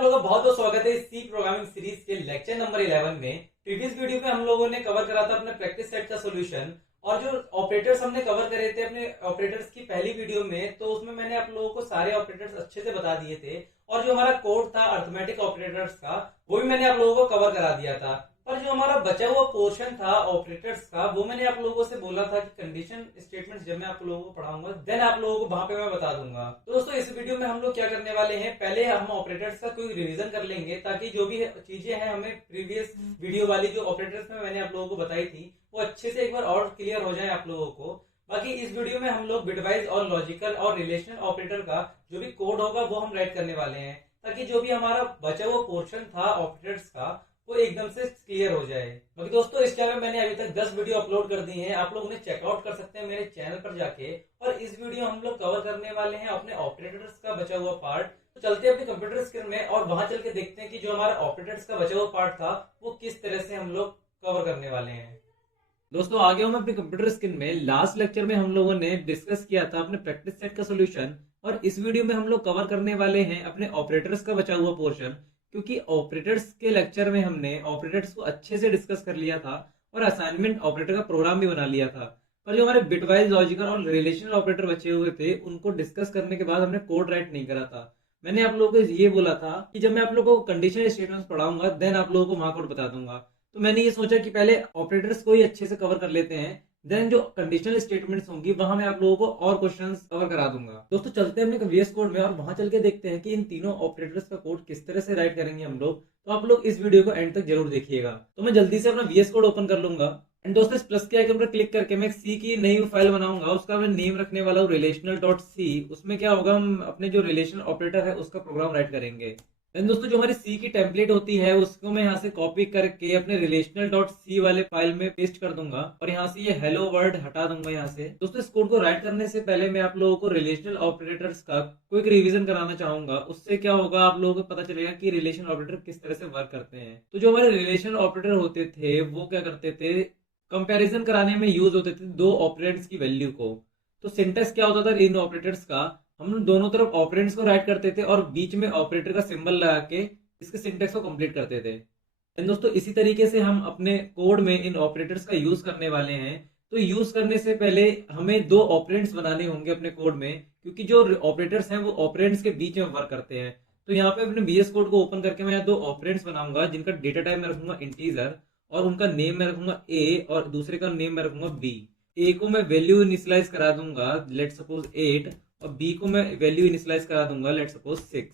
आप लोगों का बहुत बहुत स्वागत है सी प्रोग्रामिंग सीरीज के लेक्चर नंबर 11 में। प्रीवियस वीडियो में हम लोगों ने कवर करा था अपने प्रैक्टिस सेट का सॉल्यूशन, और जो ऑपरेटर्स हमने कवर करे थे अपने ऑपरेटर्स की पहली वीडियो में, तो उसमें मैंने आप लोगों को सारे ऑपरेटर्स अच्छे से बता दिए थे। और जो हमारा कोड था अर्थमेटिक ऑपरेटर्स का, वो भी मैंने आप लोगों को कवर करा दिया था। पर जो हमारा बचा हुआ पोर्शन था ऑपरेटर्स का, वो मैंने आप लोगों से बोला था कि कंडीशन स्टेटमेंट्स जब मैं आप लोगों को पढ़ाऊंगा देन आप लोगों को वहां पे मैं बता दूंगा। तो दोस्तों इस वीडियो में हम लोग क्या करने वाले हैं, पहले हम ऑपरेटर्स का कोई रिवीजन कर लेंगे, ताकि जो भी चीजें हैं हमें प्रीवियस वीडियो वाली जो ऑपरेटर्स में मैंने आप लोगों को बताई थी वो अच्छे से एक बार और क्लियर हो जाए आप लोगों को। बाकी इस वीडियो में हम लोग बिटवाइज और लॉजिकल और रिलेशनल ऑपरेटर का जो भी कोड होगा वो हम राइट करने वाले हैं, ताकि जो भी हमारा बचा हुआ पोर्शन था ऑपरेटर्स का वो एकदम से क्लियर हो जाए। बाकी दोस्तों इस चैनल में मैंने अभी तक 10 वीडियो अपलोड कर दी हैं, आप लोग उन्हें चेकआउट कर सकते हैं मेरे चैनल पर जाके। और इस वीडियो हम लोग कवर करने वाले हैं अपने ऑपरेटर्स का बचा हुआ पार्ट। तो चलते हैं अपने कंप्यूटर स्क्रीन में और वहां चल के देखते हैं कि जो हमारा ऑपरेटर्स का बचा हुआ पार्ट था वो किस तरह से हम लोग कवर करने वाले हैं। दोस्तों आ गया हूं मैं अपने कंप्यूटर स्क्रीन में। लास्ट लेक्चर में हम लोगों ने डिस्कस किया था अपने प्रैक्टिस सेट का सॉल्यूशन, और इस वीडियो में हम लोग कवर करने वाले हैं अपने ऑपरेटर्स का बचा हुआ पोर्शन। क्योंकि ऑपरेटर्स के लेक्चर में हमने ऑपरेटर्स को अच्छे से डिस्कस कर लिया था और असाइनमेंट ऑपरेटर का प्रोग्राम भी बना लिया था। पर जो हमारे बिटवाइज लॉजिकल और रिलेशनल ऑपरेटर बचे हुए थे उनको डिस्कस करने के बाद हमने कोड राइट नहीं करा था। मैंने आप लोगों को ये बोला था कि जब मैं आप लोगों को कंडीशनल स्टेटमेंट्स पढ़ाऊंगा देन आप लोगों को वहां कोड बता दूंगा। तो मैंने ये सोचा कि पहले ऑपरेटर्स को ही अच्छे से कवर कर लेते हैं, देन जो कंडीशनल स्टेटमेंट्स होंगी वहां मैं आप लोगों को और क्वेश्चंस कवर करा दूंगा। दोस्तों चलते हैं अपने वीएस कोड में और वहां चल के देखते हैं कि इन तीनों ऑपरेटर्स का कोड किस तरह से राइट करेंगे हम लोग। तो आप लोग इस वीडियो को एंड तक जरूर देखिएगा। तो मैं जल्दी से अपना वीएस कोड ओपन कर लूंगा एंड दोस्तों इस प्लस के आइकन पर क्लिक करके मैं सी की नई फाइल बनाऊंगा। उसका मैं नेम रखने वाला हूँ रिलेशनल डॉट सी। उसमें क्या होगा, हम अपने जो रिलेशनल ऑपरेटर है उसका प्रोग्राम राइट करेंगे। देन दोस्तों जो हमारी सी की टेम्पलेट होती है उसको मैं यहाँ से कॉपी करके अपने रिलेशनल डॉट सी वाले फाइल में पेस्ट कर दूंगा और यहाँ से ये हेलो वर्ड हटा दूंगा यहाँ से। दोस्तों इस कोड को राइट करने से पहले मैं आप लोगों को रिलेशनल ऑपरेटर्स का क्विक रिवीजन कराना चाहूंगा। उससे क्या होगा, आप लोगों को पता चलेगा कि रिलेशन ऑपरेटर किस तरह से वर्क करते हैं। तो जो हमारे रिलेशनल ऑपरेटर होते थे वो क्या करते थे, कंपैरिजन कराने में यूज होते थे दो ऑपरेंड्स की वैल्यू को। तो सिंटेक्स क्या होता था इन ऑपरेटर्स का, हम दोनों तरफ ऑपरेंड्स को राइट करते थे और बीच में ऑपरेटर का सिंबल लगा के इसके सिंटेक्स को कंप्लीट करते थे। एंड दोस्तों इसी तरीके से हम अपने कोड में इन ऑपरेटर्स का यूज करने वाले हैं। तो यूज करने से पहले हमें दो ऑपरेंड्स बनाने होंगे अपने कोड में, क्योंकि जो ऑपरेटर्स हैं वो ऑपरेंड्स के बीच में वर्क करते हैं। तो यहाँ पे अपने बीएस कोड को ओपन करके मैं यहाँ दो ऑपरेंड्स बनाऊंगा जिनका डेटा टाइप में रखूंगा इंटीजर और उनका नेम मैं रखूंगा ए और दूसरे का नेम मैं रखूंगा बी। ए को मैं वैल्यू इनिशियलाइज करा दूंगा लेट सपोज 8 और बी को मैं वैल्यू इनिशियलाइज करा दूंगा लेट सपोज 6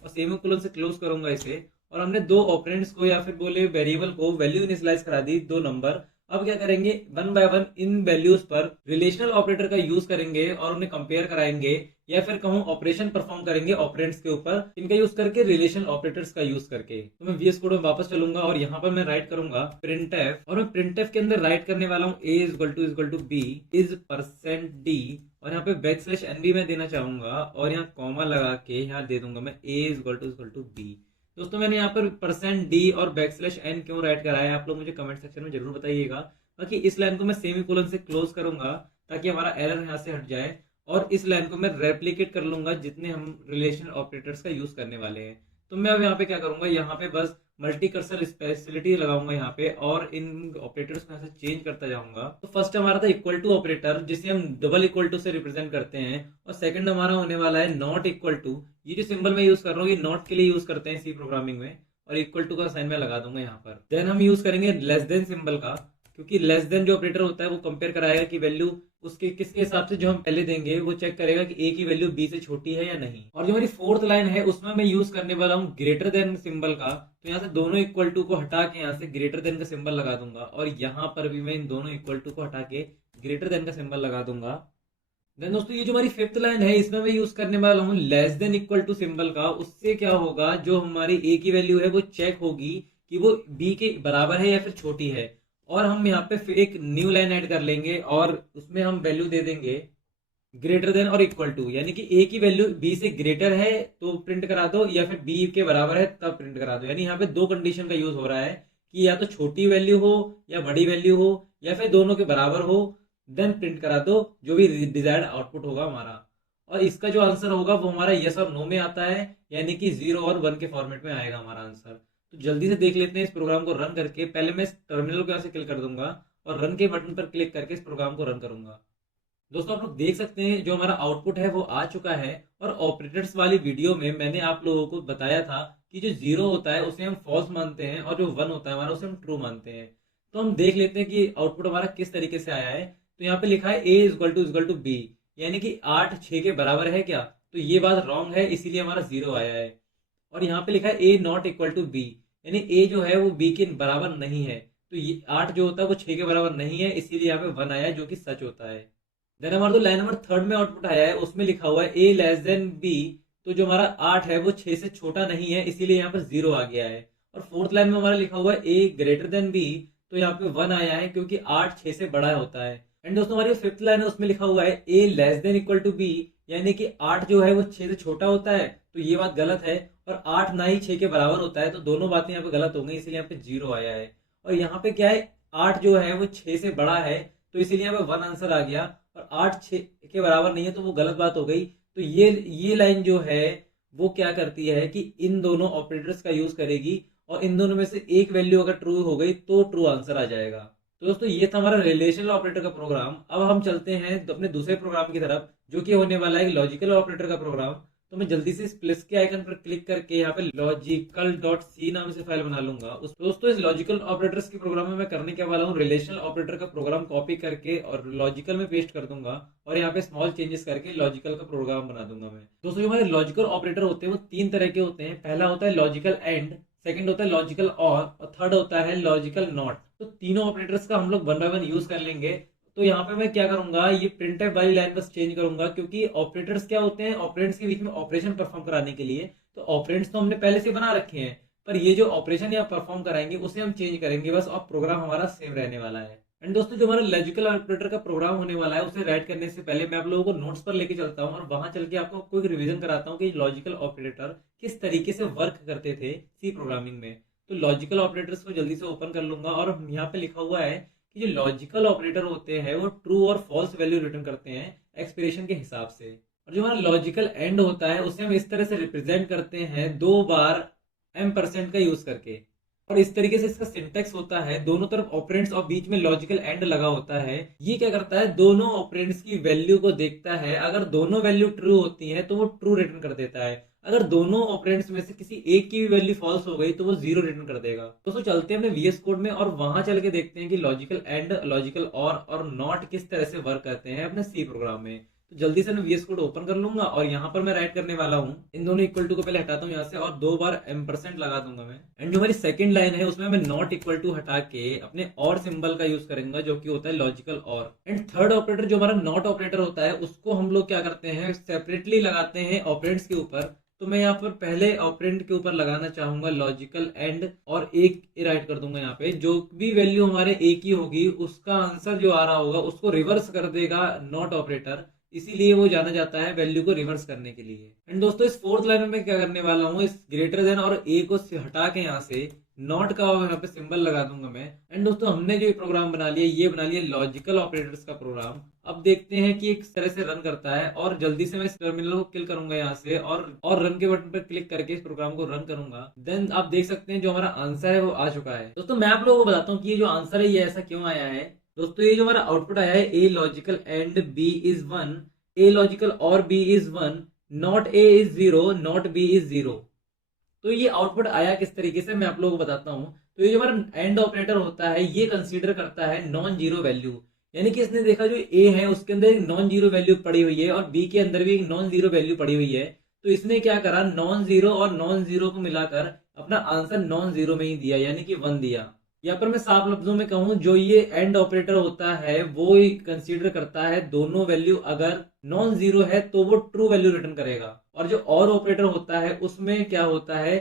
और सेमीकोलन से क्लोज करूंगा इसे। और हमने दो ऑपरेंड्स को या फिर बोले वेरिएबल को वैल्यू इनिशियलाइज करा दी, दो नंबर। अब क्या करेंगे, one by one in values पर रिलेशनल ऑपरेटर का यूज करेंगे और उन्हें कंपेयर कराएंगे, या फिर कहूं ऑपरेशन परफॉर्म करेंगे ऑपरेंड्स के ऊपर इनका यूज करके रिलेशनल ऑपरेटर्स का यूज करके। तो मैं वीएस कोड में वापस चलूंगा और यहाँ पर मैं राइट करूंगा printf, और मैं printf के अंदर राइट करने वाला हूँ a is b is %d और यहाँ पे बैकस्लैश n भी मैं देना चाहूंगा और यहाँ कॉमा लगा के यहाँ दे दूंगा मैं a इज b। दोस्तों मैंने यहाँ पर %d और बैकस्लैश n क्यों राइट कराया है आप लोग मुझे कमेंट सेक्शन में जरूर बताइएगा। बाकी इस लाइन को मैं सेमीकोलन से क्लोज करूंगा ताकि हमारा एरर यहाँ से हट जाए, और इस लाइन को मैं रेप्लिकेट कर लूंगा जितने हम रिलेशन ऑपरेटर्स का यूज करने वाले हैं। तो मैं अब यहाँ पे क्या करूंगा, यहाँ पे बस मल्टी कर्सर स्पेशलिटी लगाऊंगा यहाँ पे और इन ऑपरेटर्स को ऐसे चेंज करता जाऊंगा। तो फर्स्ट हमारा था इक्वल टू ऑपरेटर जिसे हम डबल इक्वल टू से रिप्रेजेंट करते हैं, और सेकंड हमारा होने वाला है नॉट इक्वल टू। ये जो सिंबल मैं यूज कर रहा हूँ ये नॉट के लिए यूज करते हैं सी प्रोग्रामिंग में, और इक्वल टू का साइन मैं लगा दूंगा यहाँ पर। देन हम यूज करेंगे लेस देन सिंबल का, क्योंकि लेस देन जो ऑपरेटर होता है वो कंपेयर कराएगा कि वैल्यू उसके किसके हिसाब से जो हम पहले देंगे वो चेक करेगा कि ए की वैल्यू बी से छोटी है या नहीं। और जो हमारी फोर्थ लाइन है उसमें मैं यूज करने वाला हूँ ग्रेटर देन सिंबल का। तो यहाँ से दोनों इक्वल टू को हटा के यहाँ से ग्रेटर देन का सिंबल लगा दूंगा, और यहाँ पर भी मैं इन दोनों इक्वल टू को हटा के ग्रेटर देन का सिंबल लगा दूंगा। देन दोस्तों ये जो हमारी फिफ्थ लाइन है इसमें मैं यूज करने वाला हूँ less than equal to symbol का। उससे क्या होगा, जो हमारी ए की वैल्यू है वो चेक होगी कि वो बी के बराबर है या फिर छोटी है। और हम यहाँ पे फिर एक न्यू लाइन ऐड कर लेंगे और उसमें हम वैल्यू दे देंगे ग्रेटर देन और इक्वल टू, यानी कि ए की वैल्यू बी से ग्रेटर है तो प्रिंट करा दो, या फिर बी के बराबर है तब प्रिंट करा दो। यानी यहाँ पे दो कंडीशन का यूज हो रहा है कि या तो छोटी वैल्यू हो या बड़ी वैल्यू हो या फिर दोनों के बराबर हो, देन प्रिंट करा दो जो भी डिजायर्ड आउटपुट होगा हमारा। और इसका जो आंसर होगा वो हमारा यस और नो में आता है, यानी कि 0 और 1 के फॉर्मेट में आएगा हमारा आंसर। तो जल्दी से देख लेते हैं इस प्रोग्राम को रन करके। पहले मैं इस टर्मिनल को यहाँ से क्लिक कर दूंगा और रन के बटन पर क्लिक करके इस प्रोग्राम को रन करूंगा। दोस्तों आप लोग देख सकते हैं जो हमारा आउटपुट है वो आ चुका है। और ऑपरेटर्स वाली वीडियो में मैंने आप लोगों को बताया था कि जो 0 होता है उसे हम फॉल्स मानते हैं और जो 1 होता है हमारा उसे हम ट्रू मानते हैं। तो हम देख लेते हैं कि आउटपुट हमारा किस तरीके से आया है। तो यहाँ पे लिखा है a is equal to b, यानी कि 8 6 के बराबर है क्या? तो ये बात रॉन्ग है, इसीलिए हमारा 0 आया है। और यहाँ पे लिखा है a not equal to b, यानी a जो है वो b के बराबर नहीं है। तो ये 8 जो होता है वो 6 के बराबर नहीं है, इसीलिए यहाँ पे 1 आया है, जो कि सच होता है। देन हमारा जो लाइन नंबर 3 में आउटपुट आया है उसमें लिखा हुआ है a लेस देन b। तो जो हमारा 8 है वो 6 से छोटा नहीं है, इसीलिए यहाँ पर 0 आ गया है। और फोर्थ लाइन में हमारा लिखा हुआ है a ग्रेटर देन b, तो यहाँ पे 1 आया है क्योंकि 8 6 से बड़ा होता है। एंड दोस्तों हमारी फिफ्थ लाइन है उसमें लिखा हुआ है a less than equal to b, यानी कि 8 जो है वो 6 से छोटा होता है, तो ये बात गलत है। और 8 ना ही 6 के बराबर होता है, तो दोनों बातें यहाँ पे गलत हो गई, इसलिए यहाँ पे 0 आया है। और यहाँ पे क्या है, 8 जो है वो 6 से बड़ा है, तो इसीलिए यहाँ पे 1 आंसर आ गया। और 8 6 के बराबर नहीं है, तो वो गलत बात हो गई। तो ये लाइन जो है वो क्या करती है कि इन दोनों ऑपरेटर्स का यूज करेगी, और इन दोनों में से एक वैल्यू अगर ट्रू हो गई तो ट्रू आंसर आ जाएगा। तो दोस्तों ये था हमारा रिलेशनल ऑपरेटर का प्रोग्राम। अब हम चलते हैं अपने दूसरे प्रोग्राम की तरफ, जो कि होने वाला है लॉजिकल ऑपरेटर का प्रोग्राम। तो मैं जल्दी से इस प्लस के आइकन पर क्लिक करके यहाँ पे logical.c नाम से फाइल बना लूंगा। दोस्तों इस लॉजिकल ऑपरेटर्स के प्रोग्राम में मैं करने के वाला हूँ रिलेशनल ऑपरेटर का प्रोग्राम कॉपी करके और लॉजिकल में पेस्ट कर दूंगा, और यहाँ पे स्मॉल चेंजेस करके लॉजिकल का प्रोग्राम बना दूंगा मैं। दोस्तों जो हमारे लॉजिकल ऑपरेटर होते हैं वो 3 तरह के होते हैं। पहला होता है लॉजिकल एंड, सेकंड होता है लॉजिकल और थर्ड होता है लॉजिकल नॉट। तो तीनों ऑपरेटर्स का हम लोग 1 बाय 1 यूज कर लेंगे। तो यहाँ पे मैं क्या करूंगा, ये प्रिंटफ वाली लाइन बस चेंज करूंगा, क्योंकि ऑपरेटर्स क्या होते हैं, ऑपरेंड्स के बीच में ऑपरेशन परफॉर्म कराने के लिए। तो ऑपरेंड्स तो हमने पहले से बना रखे हैं, पर ये जो ऑपरेशन यहाँ परफॉर्म कराएंगे उसे हम चेंज करेंगे बस, और प्रोग्राम हमारा सेम रहने वाला है। एंड दोस्तों जो हमारा लॉजिकल ऑपरेटर का प्रोग्राम होने वाला है उसे राइट करने से पहले मैं आप लोगों को नोट्स पर लेके चलता हूँ, और वहां चल के आपको क्विक रिवीजन कराता हूँ कि लॉजिकल ऑपरेटर किस तरीके से वर्क करते थे सी प्रोग्रामिंग में। तो लॉजिकल ऑपरेटर्स को जल्दी से ओपन कर लूंगा, और यहाँ पे लिखा हुआ है कि जो लॉजिकल ऑपरेटर होते हैं वो ट्रू और फॉल्स वैल्यू रिटर्न करते हैं एक्सप्रेशन के हिसाब से। और जो हमारा लॉजिकल एंड होता है उसे हम इस तरह से रिप्रेजेंट करते हैं 2 बार m% का यूज करके। और इस तरीके से इसका सिंटेक्स होता है, दोनों तरफ ऑपरेंड्स और बीच में लॉजिकल एंड लगा होता है। ये क्या करता है, दोनों ऑपरेंड्स की वैल्यू को देखता है, अगर दोनों वैल्यू ट्रू होती है तो वो ट्रू रिटर्न कर देता है। अगर दोनों ऑपरेंड्स में से किसी एक की भी वैल्यू फॉल्स हो गई तो वो 0 रिटर्न कर देगा। दोस्तों चलते हैं अपने VS कोड में, और वहां चल के देखते हैं कि लॉजिकल एंड, लॉजिकल और नॉट किस तरह से वर्क करते हैं अपने सी प्रोग्राम में। तो जल्दी से मैं VS कोड ओपन कर लूंगा, और यहाँ पर मैं राइट करने वाला हूँ, इन दोनों इक्वल टू को पहले हटाता हूँ यहाँ से, और 2 बार m% लगा दूंगा मैं। एंड जो हमारी सेकंड लाइन है उसमें मैं नॉट इक्वल टू हटा के अपने और सिंबल का यूज करेंगे, जो कि होता है लॉजिकल और। एंड थर्ड ऑपरेटर जो हमारा नॉट ऑपरेटर होता है उसको हम लोग क्या करते हैं, सेपरेटली लगाते हैं ऑपरेंड्स के ऊपर। तो मैं यहाँ पर पहले ऑपरेंड के ऊपर लगाना चाहूंगा लॉजिकल एंड, और एक राइट कर दूंगा यहाँ पे। जो भी वैल्यू हमारे एक ही होगी उसका आंसर जो आ रहा होगा उसको रिवर्स कर देगा नॉट ऑपरेटर, इसीलिए वो जाना जाता है वैल्यू को रिवर्स करने के लिए। एंड दोस्तों इस फोर्थ लाइन में मैं क्या करने वाला हूँ, इस ग्रेटर देन और ए को हटा के यहाँ से नॉट का यहाँ पे सिंबल लगा दूंगा मैं। एंड दोस्तों हमने जो प्रोग्राम बना लिया, ये बना लिया लॉजिकल ऑपरेटर्स का प्रोग्राम। अब देखते हैं कि एक तरह से रन करता है, और जल्दी से मैं इस टर्मिनल को किल करूंगा यहाँ से, और रन के बटन पर क्लिक करके इस प्रोग्राम को रन करूंगा। देन आप देख सकते हैं जो हमारा आंसर है वो आ चुका है। दोस्तों मैं आप लोगों को बताता हूँ कि ये जो आंसर है ये ऐसा क्यों आया है। दोस्तों ये जो हमारा आउटपुट आया है, A logical and B is 1, A logical और B is 1, not A is 0, not B is 0। तो ये आउटपुट आया किस तरीके से मैं आप लोगों को बताता हूँ। तो ये जो हमारा एंड ऑपरेटर होता है ये कंसीडर करता है नॉन जीरो वैल्यू, यानी कि इसने देखा जो ए है उसके अंदर एक नॉन जीरो वैल्यू पड़ी हुई है, और बी के अंदर भी एक नॉन जीरो वैल्यू पड़ी हुई है। तो इसने क्या करा, नॉन जीरो और नॉन जीरो को मिलाकर अपना आंसर नॉन जीरो में ही दिया, यानी कि 1 दिया। यहाँ पर मैं साफ लफ्जों में कहूं, जो ये एंड ऑपरेटर होता है वो कंसीडर करता है दोनों वैल्यू अगर नॉन जीरो है तो वो ट्रू वैल्यू रिटर्न करेगा, और जो और ऑपरेटर होता है उसमें क्या होता है,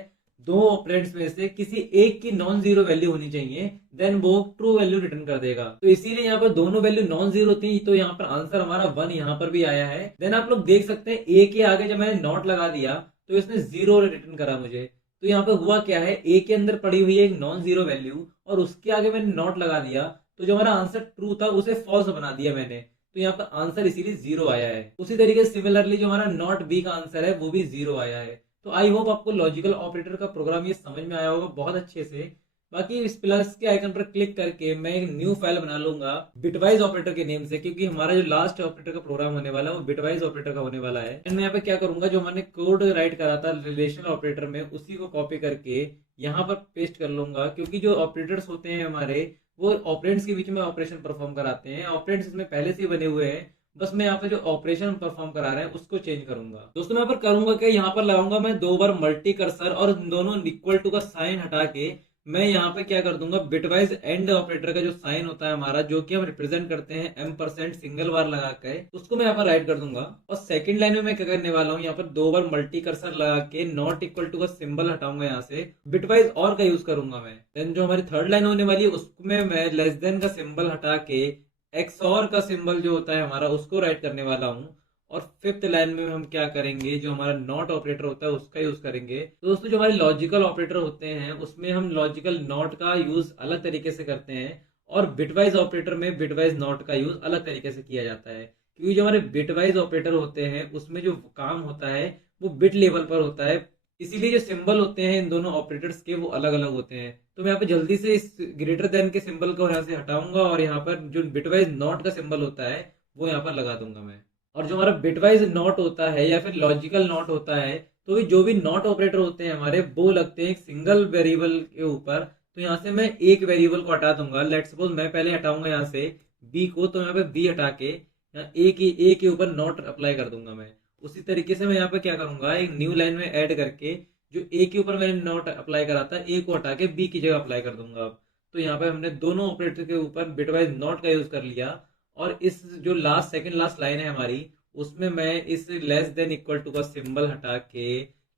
दो ऑपरेंड्स में से किसी एक की नॉन जीरो वैल्यू होनी चाहिए, देन वो ट्रू वैल्यू रिटर्न कर देगा। तो इसीलिए यहाँ पर दोनों वैल्यू नॉन जीरो थी, तो यहाँ पर आंसर हमारा 1 यहाँ पर भी आया है। देन आप लोग देख सकते हैं ए के आगे जब मैंने नॉट लगा दिया तो इसने 0 रिटर्न करा मुझे। तो यहाँ पे हुआ क्या है, ए के अंदर पड़ी हुई है एक नॉन जीरो वैल्यू, और उसके आगे मैंने नॉट लगा दिया, तो जो हमारा आंसर ट्रू था उसे फॉल्स बना दिया मैंने। तो यहाँ पर आंसर इसीलिए 0 आया है। उसी तरीके से सिमिलरली जो हमारा नॉट बी का आंसर है वो भी 0 आया है। तो आई होप आपको लॉजिकल ऑपरेटर का प्रोग्राम ये समझ में आया होगा बहुत अच्छे से। बाकी इस प्लस के आइकन पर क्लिक करके मैं एक न्यू फाइल बना लूंगा बिटवाइज ऑपरेटर के नेम से, क्योंकि हमारा जो लास्ट ऑपरेटर का प्रोग्राम होने वाला है वो बिटवाइज ऑपरेटर का होने वाला है। एंड मैं यहाँ पे क्या करूंगा, जो मैंने कोड राइट करा था रिलेशनल ऑपरेटर में उसी को कॉपी करके यहाँ पर पेस्ट कर लूंगा, क्योंकि जो ऑपरेटर्स होते हैं हमारे वो ऑपरेंड्स के बीच में ऑपरेशन परफॉर्म कराते हैं। ऑपरेंड्स इसमें पहले से ही बने हुए हैं, बस मैं यहाँ पे जो ऑपरेशन परफॉर्म करा रहे हैं उसको चेंज करूंगा। दोस्तों मैं यहाँ पर करूंगा कि यहाँ पर लगाऊंगा मैं 2 बार मल्टी कर्सर और दोनों इक्वल टू का साइन हटा के मैं यहाँ पे क्या कर दूंगा, बिटवाइज एंड ऑपरेटर का जो साइन होता है हमारा, जो कि हम रिप्रेजेंट करते हैं M% सिंगल बार लगा के, उसको मैं यहाँ पर राइट कर दूंगा। और सेकंड लाइन में मैं क्या करने वाला हूँ, यहाँ पर 2 बार मल्टी कर्सर लगा के नॉट इक्वल टू का सिंबल हटाऊंगा यहाँ से, बिटवाइज और का यूज करूंगा मैं। देन जो हमारी थर्ड लाइन होने वाली है उसमें मैं लेस देन का सिंबल हटा के XOR का सिंबल जो होता है हमारा उसको राइट करने वाला हूँ। और फिफ्थ लाइन में हम क्या करेंगे, जो हमारा नॉट ऑपरेटर होता है उसका यूज करेंगे। तो दोस्तों जो हमारे लॉजिकल ऑपरेटर होते हैं उसमें हम लॉजिकल नॉट का यूज अलग तरीके से करते हैं और बिटवाइज ऑपरेटर में बिटवाइज नॉट का यूज अलग तरीके से किया जाता है, क्योंकि जो हमारे बिटवाइज ऑपरेटर होते हैं उसमें जो काम होता है वो बिट लेवल पर होता है, इसीलिए जो सिंबल होते हैं इन दोनों ऑपरेटर्स के वो अलग अलग होते हैं। तो मैं यहाँ पे जल्दी से इस ग्रेटर देन के सिंबल को यहाँ से हटाऊंगा और यहाँ पर जो बिटवाइज नॉट का सिंबल होता है वो यहाँ पर लगा दूंगा मैं। और जो हमारा बिटवाइज नॉट होता है या फिर लॉजिकल नॉट होता है, तो जो भी नॉट ऑपरेटर होते हैं हमारे वो लगते हैं एक सिंगल वेरिएबल के ऊपर। तो यहाँ से मैं एक वेरिएबल को हटा दूंगा। लेट सपोज मैं पहले हटाऊंगा यहाँ से बी को, तो यहाँ पे बी हटा के यहाँ ए के ऊपर नॉट अप्लाई कर दूंगा मैं। उसी तरीके से मैं यहाँ पे क्या करूंगा, एक न्यू लाइन में ऐड करके जो ए के ऊपर मैंने नॉट अप्लाई करा था ए को हटा के बी की जगह अप्लाई कर दूंगा। तो यहाँ पे हमने दोनों ऑपरेटर के ऊपर बिटवाइज नॉट का यूज कर लिया। और इस जो सेकंड लास्ट लाइन है हमारी, उसमें मैं इस लेस देन इक्वल टू का सिंबल हटा के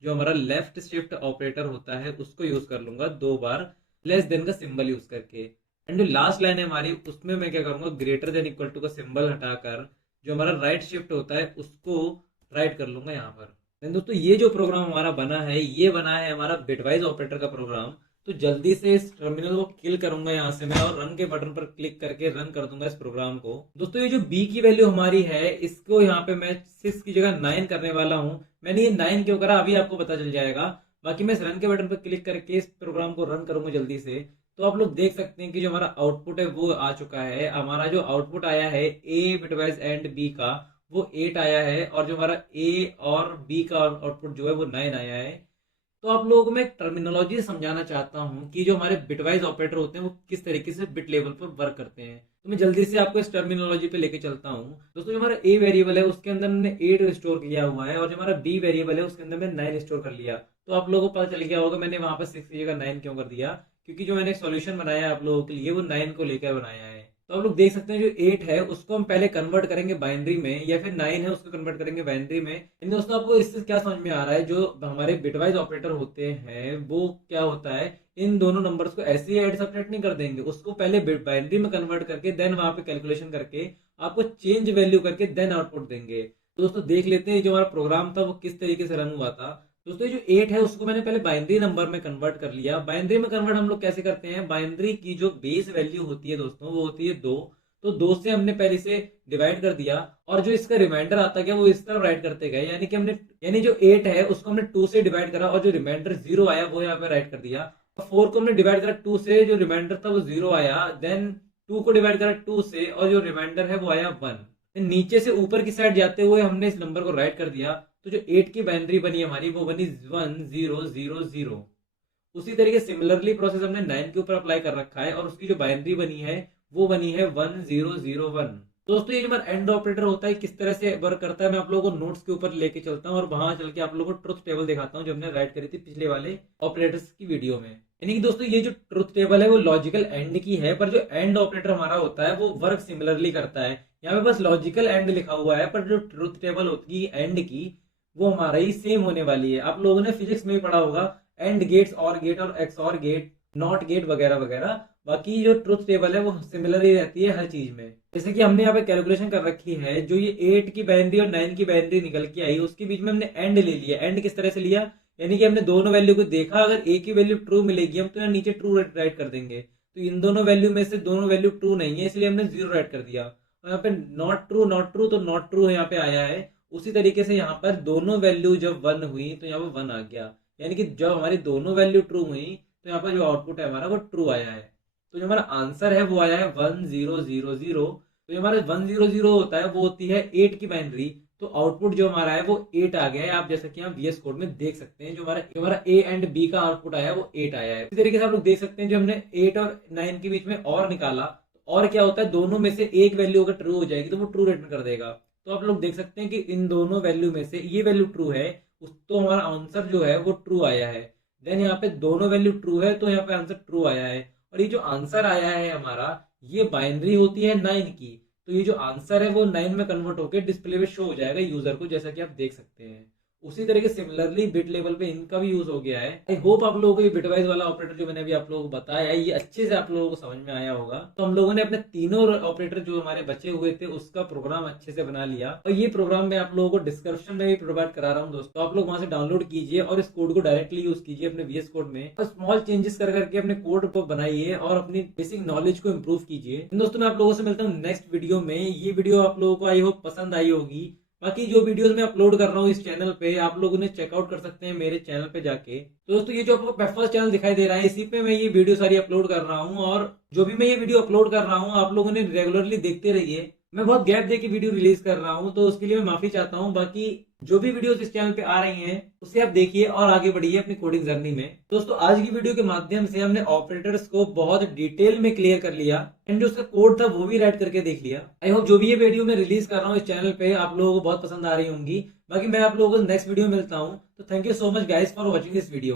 जो हमारा लेफ्ट शिफ्ट ऑपरेटर होता है उसको यूज कर लूंगा 2 बार लेस देन का सिंबल यूज करके। एंड जो लास्ट लाइन है हमारी उसमें मैं क्या करूंगा, ग्रेटर देन इक्वल टू का सिंबल हटाकर जो हमारा राइट शिफ्ट होता है उसको राइट कर लूंगा यहाँ पर। दोस्तों ये जो प्रोग्राम हमारा बना है ये बना है हमारा बिटवाइज ऑपरेटर का प्रोग्राम। तो जल्दी से इस टर्मिनल को किल करूंगा यहाँ से मैं और रन के बटन पर क्लिक करके रन कर दूंगा इस प्रोग्राम को। दोस्तों ये जो बी की वैल्यू हमारी है इसको यहाँ पे मैं 6 की जगह 9 करने वाला हूँ। मैंने ये 9 क्यों करा अभी आपको पता चल जाएगा। बाकी मैं इस रन के बटन पर क्लिक करके इस प्रोग्राम को रन करूंगा जल्दी से। तो आप लोग देख सकते हैं कि जो हमारा आउटपुट है वो आ चुका है। हमारा जो आउटपुट आया है ए बिटवाइज एंड बी का वो 8 आया है और जो हमारा ए और बी का आउटपुट जो है वो 9 आया है। तो आप लोगों को मैं एक टर्मिनोलॉजी समझाना चाहता हूं कि जो हमारे बिटवाइज ऑपरेटर होते हैं वो किस तरीके से बिट लेवल पर वर्क करते हैं। तो मैं जल्दी से आपको इस टर्मिनोलॉजी पे लेके चलता हूं। दोस्तों जो हमारा ए वेरिएबल है उसके अंदर हमने 8 स्टोर किया हुआ है और जो हमारा बी वेरिएबल है उसके अंदर मैंने 9 स्टोर कर लिया। तो आप लोगों को पता चल गया होगा मैंने वहां पर 6 की जगह 9 क्यों कर दिया, क्योंकि जो मैंने सोल्यूशन बनाया है आप लोगों के लिए वो 9 को लेकर बनाया है। तो आप लोग देख सकते हैं जो 8 है उसको हम पहले कन्वर्ट करेंगे बाइनरी में, या फिर 9 है उसको कन्वर्ट करेंगे बाइनरी में। इन दोस्तों आपको इससे क्या समझ में आ रहा है, जो हमारे बिटवाइज ऑपरेटर होते हैं वो क्या होता है, इन दोनों नंबर्स को ऐसे ही ऐड सब्ट्रैक्ट नहीं कर देंगे, उसको पहले बाइनरी में कन्वर्ट करके देन वहां पे कैलकुलेशन करके आपको चेंज वैल्यू करके देन आउटपुट देंगे। तो दोस्तों देख लेते हैं जो हमारा प्रोग्राम था वो किस तरीके से रन हुआ था। दोस्तों जो 8 है उसको मैंने पहले बाइनरी नंबर में कन्वर्ट कर लिया। बाइनरी में कन्वर्ट हम लोग कैसे करते हैं, बाइनरी की जो बेस वैल्यू होती है दोस्तों वो होती है 2। तो 2 से हमने पहले से डिवाइड कर दिया और जो इसका रिमाइंडर आता गया वो इस तरफ राइट करते गए, यानी जो 8 है उसको हमने 2 से डिवाइड करा और जो रिमाइंडर 0 आया वो यहाँ पे राइट कर दिया। 4 को हमने डिवाइड करा 2 से, जो रिमाइंडर था वो 0 आया। देन 2 को डिवाइड करा 2 से और जो रिमाइंडर है वो आया 1। नीचे से ऊपर की साइड जाते हुए हमने इस नंबर को राइट कर दिया। तो जो 8 की बाइनरी बनी हमारी वो बनी 1000। उसी तरीके सिमिलरली प्रोसेस हमने 9 के ऊपर अप्लाई कर रखा है और उसकी जो बाइनरी बनी है वो बनी है 1001। दोस्तों ये जो हमारा एंड ऑपरेटर होता है किस तरह से वर्क करता है मैं आप लोगों को नोट्स के ऊपर लेके चलता हूँ और वहां चल के आप लोगों को ट्रुथ टेबल दिखाता हूँ जो हमने राइट करी थी पिछले वाले ऑपरेटर्स की वीडियो में। यानी कि दोस्तों ये जो ट्रुथ टेबल है वो लॉजिकल एंड की है, पर जो एंड ऑपरेटर हमारा होता है वो वर्क सिमिलरली करता है। यहाँ पे बस लॉजिकल एंड लिखा हुआ है, पर जो ट्रुथ टेबल होती है एंड की वो हमारा ही सेम होने वाली है। आप लोगों ने फिजिक्स में भी पढ़ा होगा एंड गेट्स, और गेट और एक्सऑर गेट, नॉट गेट वगैरह वगैरह। बाकी जो ट्रुथ टेबल है वो सिमिलर ही रहती है हर चीज में। जैसे कि हमने यहाँ पे कैलकुलेशन कर रखी है, जो ये 8 की बाइनरी और 9 की बाइनरी निकल के आई उसके बीच में हमने एंड ले लिया। एंड किस तरह से लिया, यानी कि हमने दोनों वैल्यू को देखा, अगर ए की वैल्यू ट्रू मिलेगी हम तो यहाँ नीचे ट्रू राइट कर देंगे। तो इन दोनों वैल्यू में से दोनों वैल्यू ट्रू नहीं है इसलिए हमने 0 राइट कर दिया। तो यहाँ पे नॉट ट्रू तो नॉट ट्रू यहाँ पे आया है। उसी तरीके से यहाँ पर दोनों वैल्यू जब 1 हुई तो यहाँ पर 1 आ गया, यानी कि जब हमारी दोनों वैल्यू ट्रू हुई तो यहाँ पर जो आउटपुट है हमारा वो ट्रू आया है। तो जो हमारा आंसर है वो आया है 1000। तो जो हमारा 100 होता है वो होती है 8 की बाइनरी। तो आउटपुट जो हमारा है वो 8 आ गया है। आप जैसा कि आप VS कोड में देख सकते हैं, जो हमारा A एंड B का आउटपुट आया है वो 8 आया है। इसी तरीके से आप लोग देख सकते हैं, जो हमने 8 और 9 के बीच में और निकाला, और क्या होता है, दोनों में से एक वैल्यू अगर ट्रू हो जाएगी तो वो ट्रू रिटर्न कर देगा। तो आप लोग देख सकते हैं कि इन दोनों वैल्यू में से ये वैल्यू ट्रू है, तो हमारा आंसर जो है वो ट्रू आया है। देन यहाँ पे दोनों वैल्यू ट्रू है तो यहाँ पे आंसर ट्रू आया है। और ये जो आंसर आया है हमारा, ये बाइनरी होती है 9 की। तो ये जो आंसर है वो 9 में कन्वर्ट होकर डिस्प्ले पे शो हो जाएगा यूजर को, जैसा कि आप देख सकते हैं। उसी तरीके सिमिलरली बिट लेवल पे इनका भी यूज हो गया है। आई होप आप लोगों को ये बिटवाइज वाला ऑपरेटर जो मैंने अभी आप लोगों को बताया है ये अच्छे से आप लोगों को समझ में आया होगा। तो हम लोगों ने अपने तीनों ऑपरेटर जो हमारे बचे हुए थे उसका प्रोग्राम अच्छे से बना लिया, और ये प्रोग्राम मैं आप लोगों को डिस्क्रिप्शन में भी प्रोवाइड करा रहा हूँ दोस्तों। आप लोग वहां से डाउनलोड कीजिए और इस कोड को डायरेक्टली यूज कीजिए अपने VS कोड में, और स्मॉल चेंजेस कर करके अपने कोड को बनाइए और अपनी बेसिक नॉलेज को इम्प्रूव कीजिए। दोस्तों मैं आप लोगों से मिलता हूँ नेक्स्ट वीडियो में। ये वीडियो आप लोगों को आई होप पसंद आई होगी। बाकी जो वीडियोस मैं अपलोड कर रहा हूँ इस चैनल पे आप लोग उन्हें चेकआउट कर सकते हैं मेरे चैनल पे जाके। तो दोस्तों ये जो आपको फर्स्ट चैनल दिखाई दे रहा है इसी पे मैं ये वीडियो सारी अपलोड कर रहा हूँ, और जो भी मैं ये वीडियो अपलोड कर रहा हूँ आप लोग उन्हें रेगुलरली देखते रहिए। मैं बहुत गैप दे के वीडियो रिलीज कर रहा हूँ तो उसके लिए मैं माफी चाहता हूँ। बाकी जो भी वीडियोस इस चैनल पे आ रही हैं उसे आप देखिए और आगे बढ़िए अपनी कोडिंग जर्नी में। दोस्तों आज की वीडियो के माध्यम से हमने ऑपरेटर्स को बहुत डिटेल में क्लियर कर लिया, एंड जो उसका कोड था वो भी राइट करके देख लिया। आई होप जो भी ये वीडियो मैं रिलीज कर रहा हूँ इस चैनल पे आप लोगों को बहुत पसंद आ रही होंगी। बाकी मैं आप लोगों को नेक्स्ट वीडियो में मिलता हूँ। तो thank you so much guys for watching this video.